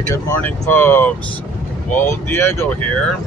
Hey, good morning, folks. Old Diego here,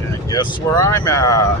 and guess where I'm at?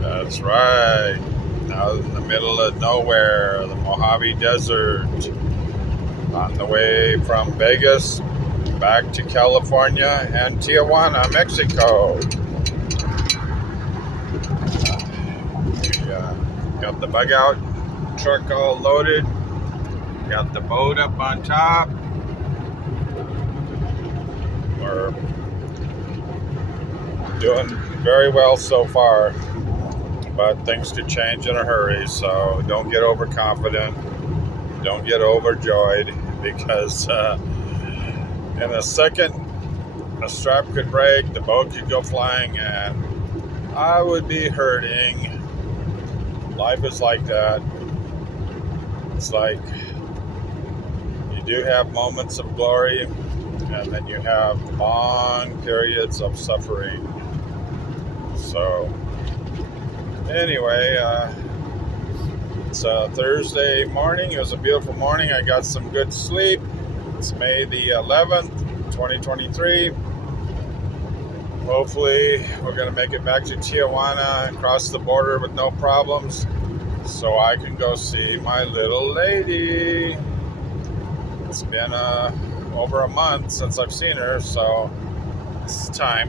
That's right, out in the middle of nowhere, the Mojave Desert, on the way from Vegas back to California and Tijuana, Mexico. We got the bug out truck all loaded, got the boat up on top. We're doing very well so far, but things could change in a hurry, so don't get overconfident, don't get overjoyed, because in a second a strap could break, the boat could go flying, and I would be hurting. Life is like that. It's like you do have moments of glory, and then you have long periods of suffering. So anyway, it's a Thursday morning. It was a beautiful morning. I got some good sleep. It's May the 11th, 2023. Hopefully, we're going to make it back to Tijuana and cross the border with no problems, so I can go see my little lady. It's been over a month since I've seen her, so it's time.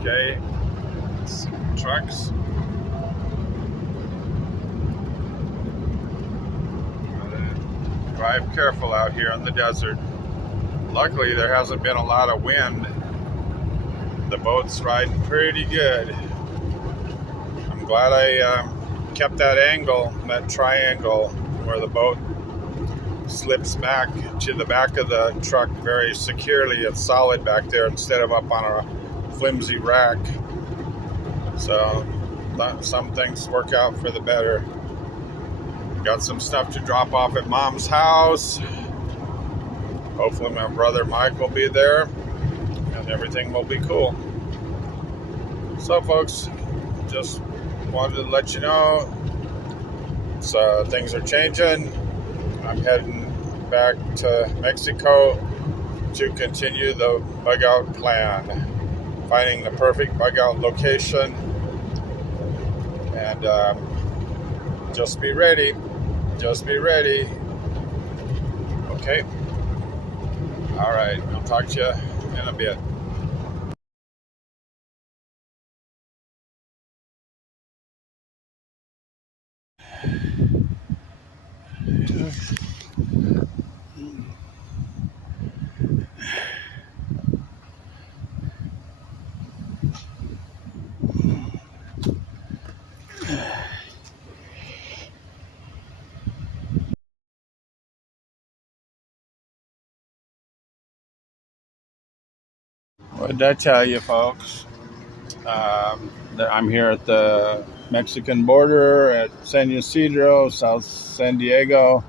Okay, trucks. Drive careful out here in the desert. Luckily, there hasn't been a lot of wind. The boat's riding pretty good. I'm glad I kept that angle, that triangle, where the boat slips back to the back of the truck very securely and solid back there, instead of up on a flimsy rack. So some things work out for the better. Got some stuff to drop off at Mom's house. Hopefully my brother Mike will be there, and everything will be cool. So folks, just wanted to let you know, things are changing. I'm heading back to Mexico to continue the bug out plan, finding the perfect bug out location, and just be ready. Just be ready. Okay. All right. I'll talk to you in a bit. What did I tell you, folks? That I'm here at the Mexican border at San Ysidro, South San Diego,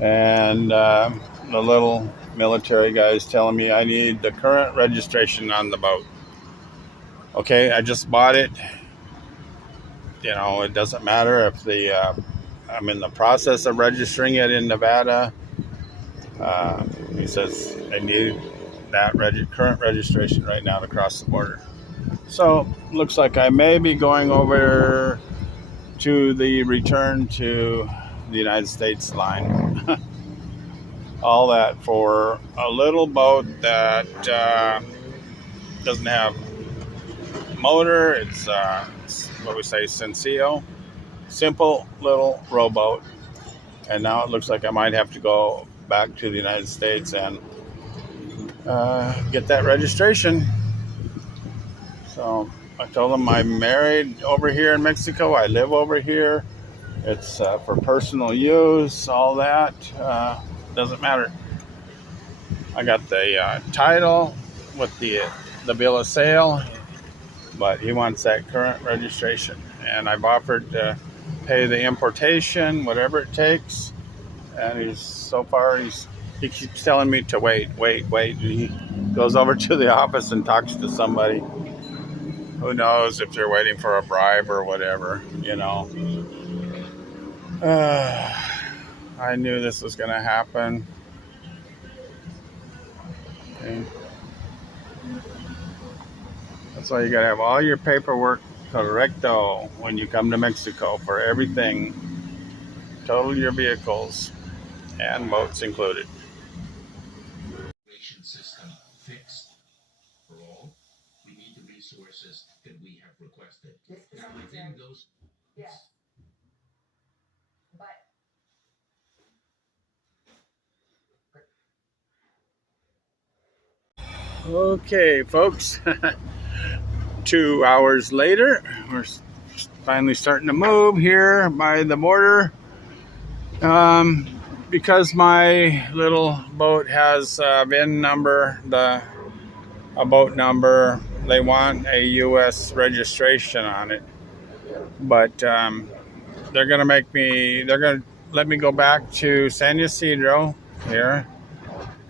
and the little military guy is telling me I need the current registration on the boat. Okay, I just bought it. You know, it doesn't matter if I'm in the process of registering it in Nevada. He says I need that current registration right now to cross the border. So looks like I may be going over to the return to the United States line. All that for a little boat that doesn't have motor. It's what we say, Sencillo. Simple little rowboat. And now it looks like I might have to go back to the United States and get that registration. So I told them I'm married over here in Mexico. I live over here. It's for personal use, all that. Doesn't matter. I got the title with the bill of sale, but he wants that current registration. And I've offered to pay the importation, whatever it takes. And he's He keeps telling me to wait. He goes over to the office and talks to somebody. Who knows if they're waiting for a bribe or whatever, you know. I knew this was going to happen. Okay. That's why you got to have all your paperwork correcto when you come to Mexico for everything. Total your vehicles and boats included. System fixed for all. We need the resources that we have requested. Now within those, Yes. But Okay, folks. 2 hours later, we're finally starting to move here by the border. Because my little boat has a VIN number, a boat number, they want a U.S. registration on it. But they're going to let me go back to San Ysidro here.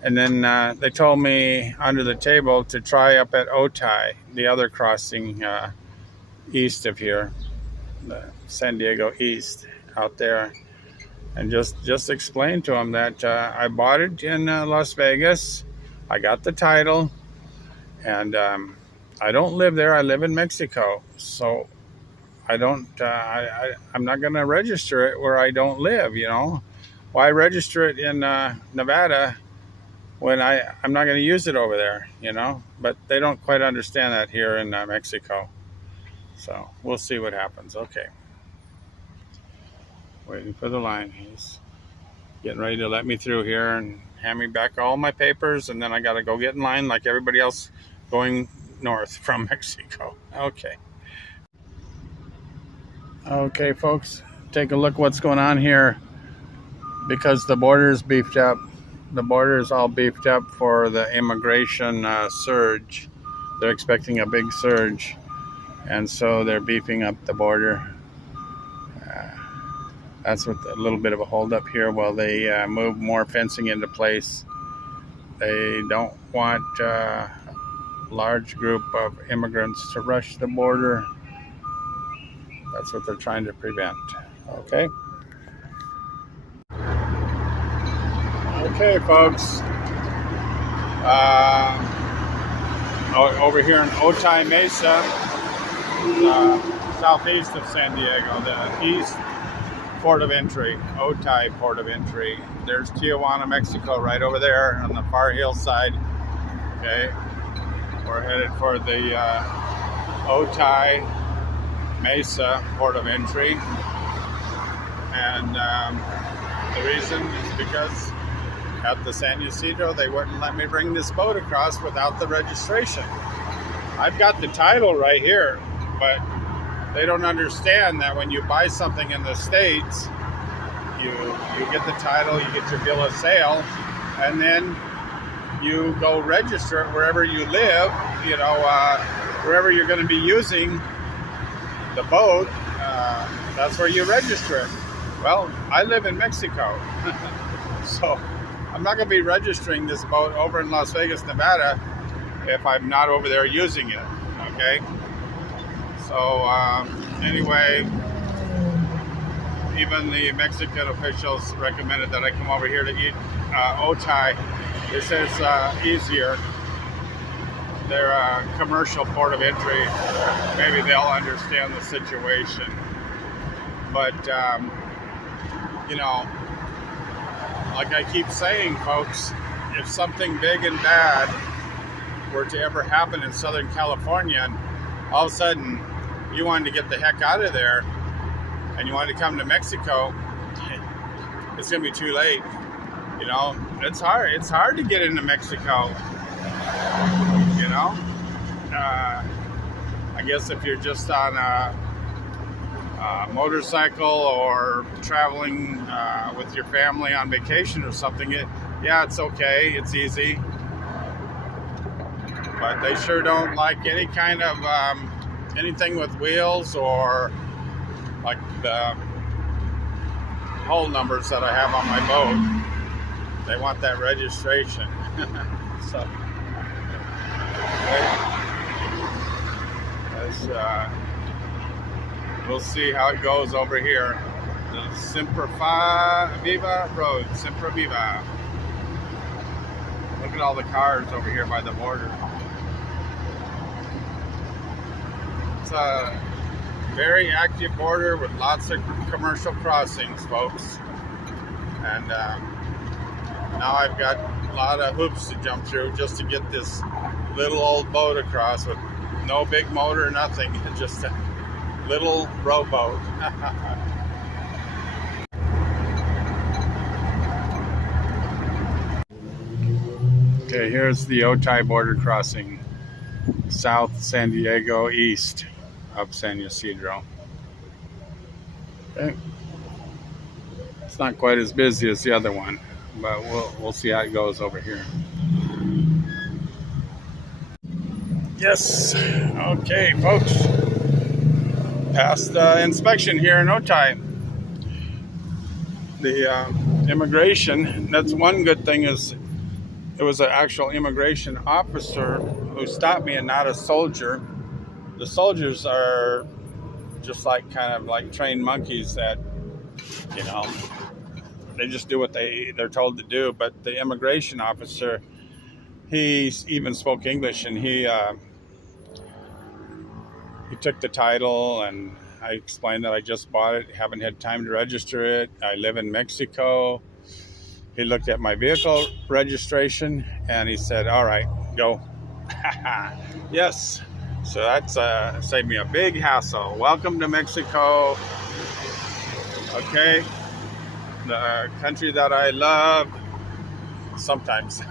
And then they told me under the table to try up at Otay, the other crossing east of here, the San Diego East out there. And just explain to them that I bought it in Las Vegas. I got the title. And I don't live there. I live in Mexico. So I don't, I'm not going to register it where I don't live, you know. Why register it in Nevada when I'm not going to use it over there, you know. But they don't quite understand that here in Mexico. So we'll see what happens. Okay. Waiting for the line. He's getting ready to let me through here and hand me back all my papers. And then I got to go get in line like everybody else going north from Mexico. Okay. Okay, folks. Take a look what's going on here. Because the border is beefed up. The border is all beefed up for the immigration surge. They're expecting a big surge. And so they're beefing up the border. That's what a little bit of a holdup here while they move more fencing into place. They don't want a large group of immigrants to rush the border. That's what they're trying to prevent. Okay. Okay, folks. Over here in Otay Mesa, southeast of San Diego, the east port of entry, Otay port of entry. There's Tijuana, Mexico, right over there on the far hillside. Okay, we're headed for the Otay Mesa port of entry, and the reason is because at the San Ysidro they wouldn't let me bring this boat across without the registration. I've got the title right here, but they don't understand that when you buy something in the States, you get the title, you get your bill of sale, and then you go register it wherever you live, you know, wherever you're going to be using the boat, that's where you register it. Well, I live in Mexico, so I'm not going to be registering this boat over in Las Vegas, Nevada, if I'm not over there using it, okay? So anyway, even the Mexican officials recommended that I come over here to eat Otay. It says easier. They're a commercial port of entry. Maybe they'll understand the situation. But, you know, like I keep saying, folks, if something big and bad were to ever happen in Southern California, and all of a sudden you wanted to get the heck out of there and you wanted to come to Mexico, it's going to be too late. You know, it's hard to get into Mexico, you know. I guess if you're just on a motorcycle or traveling with your family on vacation or something, yeah, it's okay, it's easy. But they sure don't like any kind of anything with wheels or like the hull numbers that I have on my boat. They want that registration. So, we'll see how it goes over here. The Semperviva Road, Semperviva. Look at all the cars over here by the border. It's a very active border with lots of commercial crossings, folks. And now I've got a lot of hoops to jump through just to get this little old boat across with no big motor, nothing, just a little rowboat. Okay, here's the Otay border crossing, South San Diego, east of San Ysidro. Okay. It's not quite as busy as the other one, but we'll see how it goes over here. Yes, okay, folks. Passed the inspection here in Otay. The immigration. That's one good thing is. It was an actual immigration officer who stopped me and not a soldier. The soldiers are just like kind of like trained monkeys that, you know, they just do what they're told to do. But the immigration officer, he even spoke English, and he took the title, and I explained that I just bought it, haven't had time to register it. I live in Mexico. He looked at my vehicle registration and he said, all right, go. Yes. So that's saved me a big hassle. Welcome to Mexico. Okay. The country that I love sometimes.